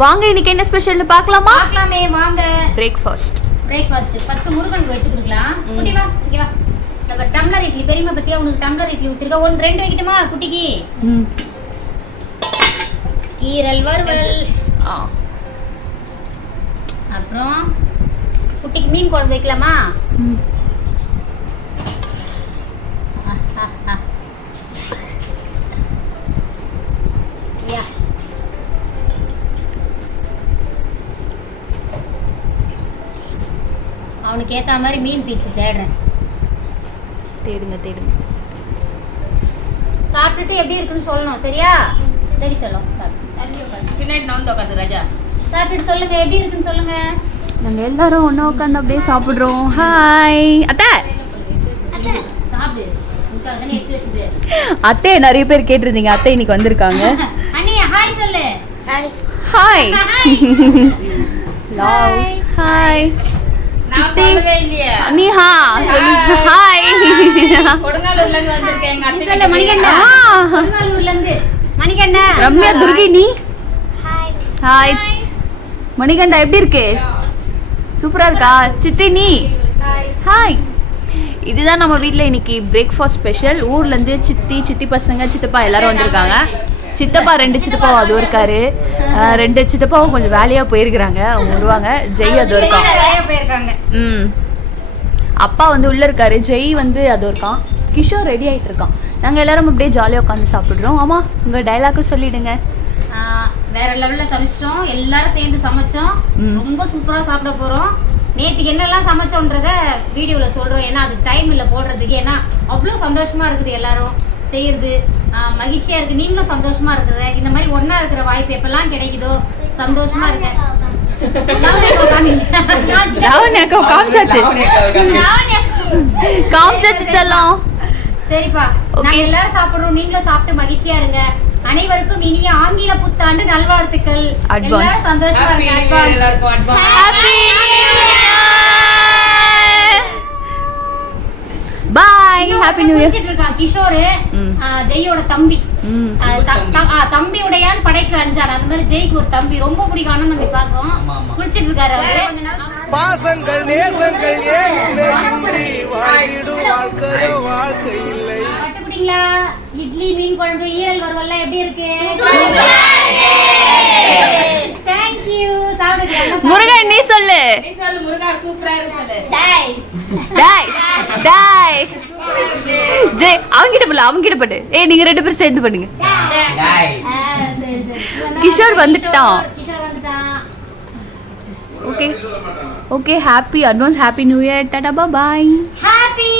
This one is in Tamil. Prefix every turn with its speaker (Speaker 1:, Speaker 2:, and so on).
Speaker 1: வாங்க இன்னைக்கு என்ன ஸ்பெஷல்னு பார்க்கலாமா?
Speaker 2: பார்க்கலாமே வாங்க.
Speaker 1: பிரேக்ஃபாஸ்ட்
Speaker 2: பிரேக்ஃபாஸ்ட் ஃபர்ஸ்ட் முருகனுக்கு வச்சு கொடுக்கலாம் குட்டி வா இங்க வா. நம்ம டம்ளர் இட்லி பெரியம்மா பத்தியா? உனக்கு டம்ளர் இட்லி ஊத்திருக்க. ஒன்று ரெண்டு வைக்கட்டுமா குட்டிக்கு? ஈரல் வறுவல்.
Speaker 1: ஆ.
Speaker 2: அப்புறம் குட்டிக்கு மீன் குழம்பு வைக்கலாமா? அவனுக்கு ஏத்த மாதிரி மீன் பீஸ் தேடுறேன்.
Speaker 1: தேடுங்க தேடுங்க.
Speaker 2: சாப்பிட்டுட்டு எப்படி இருக்குன்னு சொல்லணும் சரியா? ரெடி சொல்லும்
Speaker 3: பின்னாடி உட்காந்து ராஜா.
Speaker 2: சாப்பிட்டுட்டு சொல்லுங்க எப்படி இருக்குன்னு சொல்லுங்க.
Speaker 1: நாங்கள் எல்லாரும் ஒன்றா உட்காந்து அப்படியே சாப்பிட்றோம். ஹாய் அத்தை.
Speaker 2: சாப்பிடு.
Speaker 1: அத்தை நிறைய பேர் கேட்டிருந்தீங்க. அத்தை இன்னைக்கு வந்திருக்காங்க.
Speaker 2: அண்ணி ஹாய் சொல்லு.
Speaker 1: ஹாய்
Speaker 2: ஹாய்
Speaker 1: ஹாய்
Speaker 3: நான்
Speaker 1: சித்தி.
Speaker 3: சொல்லவே இல்லையே.
Speaker 1: நீ ஹா சொல்லு ஹாய்.
Speaker 3: கொடுங்காலூர்ல இருந்து வந்திருக்கேன் எங்க அத்தை
Speaker 2: சொல்லு, மணிகண்டா. கொடுங்காலூர்ல இருந்து மணிகண்டா.
Speaker 1: ரம்யா துர்கி நீ? ஹாய். மணிகண்டா எப்படி இருக்கு? சூப்பரா இருக்கா? சித்தி நீ? ஹாய். இதுதான் நம்ம வீட்டில் இன்னைக்கு பிரேக்ஃபாஸ்ட் ஸ்பெஷல் ஊர்லேருந்து சித்தி சித்தி பசங்க சித்தப்பா எல்லாரும் வந்திருக்காங்க. சித்தப்பா ரெண்டு சித்தப்பா அது இருக்காரு ரெண்டு சித்தப்பாவும் கொஞ்சம் வேலையாக போயிருக்கிறாங்க. அவங்க வருவாங்க. ஜெய் அது
Speaker 2: போயிருக்காங்க
Speaker 1: ம். அப்பா வந்து உள்ளே இருக்காரு. ஜெய் வந்து அது இருக்கான் கிஷோர் ரெடி ஆயிட்டு இருக்கான். நாங்கள் எல்லாரும் அப்படியே ஜாலியாக உட்காந்து சாப்பிட்றோம் ஆமாம் உங்கள் டைலாக்கும் சொல்லிடுங்க.
Speaker 2: வேற லெவல்ல சமைச்சிட்டோம். எல்லாரும் சேர்ந்து சமைச்சோம். ரொம்ப சூப்பரா சாப்பிட போறோம். நேத்துக்கு என்னெல்லாம் சமைச்சோன்றத வீடியோல சொல்றோம். ஏன்னா அதுக்கு டைம் இல்ல போடுறதுக்கு. ஏன்னா அவ்வளோ சந்தோஷமா இருக்குது எல்லாரும். செய்யறது மகிழ்ச்சியா இருக்கு. நீங்களும் சந்தோஷமா இருக்கிற இந்த மாதிரி ஒண்ணா இருக்கிற வாய்ப்பு எப்பெல்லாம் கிடைக்குதோ சந்தோஷமா இருக்க சரிப்பா. எல்லாரும் சாப்பிடுறோம். நீங்களும் சாப்பிட்டு மகிழ்ச்சியா இருங்க. அனைவருக்கும் இனிய ஆங்கில புத்தாண்டு நல்வாழ்த்துக்கள். எல்லாரும் சந்தோஷமா
Speaker 3: Happy
Speaker 1: ஹாப்பி நியூ இயர்
Speaker 2: இருக்கான் கிஷோர்
Speaker 1: ம்.
Speaker 2: ஜெயோட தம்பி.
Speaker 1: ம்.
Speaker 2: ஆ, த- த- ஆ, தம்பி உடையான் படைக்கு அஞ்சான் அந்த மாதிரி ஜெய்க்கு ஒரு தம்பி. ரொம்ப பிடிக்கும் அண்ணன் தம்பி பாசம். குளிச்சிட்டு இருக்காரு அவரு.
Speaker 4: பாசங்கள் நேசங்கள் வாழ்க்கை இல்லை.
Speaker 2: இட்லி மீன் குழம்பு ஈரல் வறுவல்லாம் எப்படி இருக்கு?
Speaker 1: முருகன் நீ சொல்லு.
Speaker 3: நீ சொல்லு முருகா சூப்பரா இருக்கு
Speaker 2: டாய்.
Speaker 1: டாய். போல அவங்கிட்ட பட்டு ஏய் நீங்க ரெண்டு பேரும் சேர்ந்து பண்ணுங்க.
Speaker 3: டாய்.
Speaker 1: கிஷோர் வந்துட்டான். Okay. Okay happy advance happy new year. Tata bye.
Speaker 2: Happy.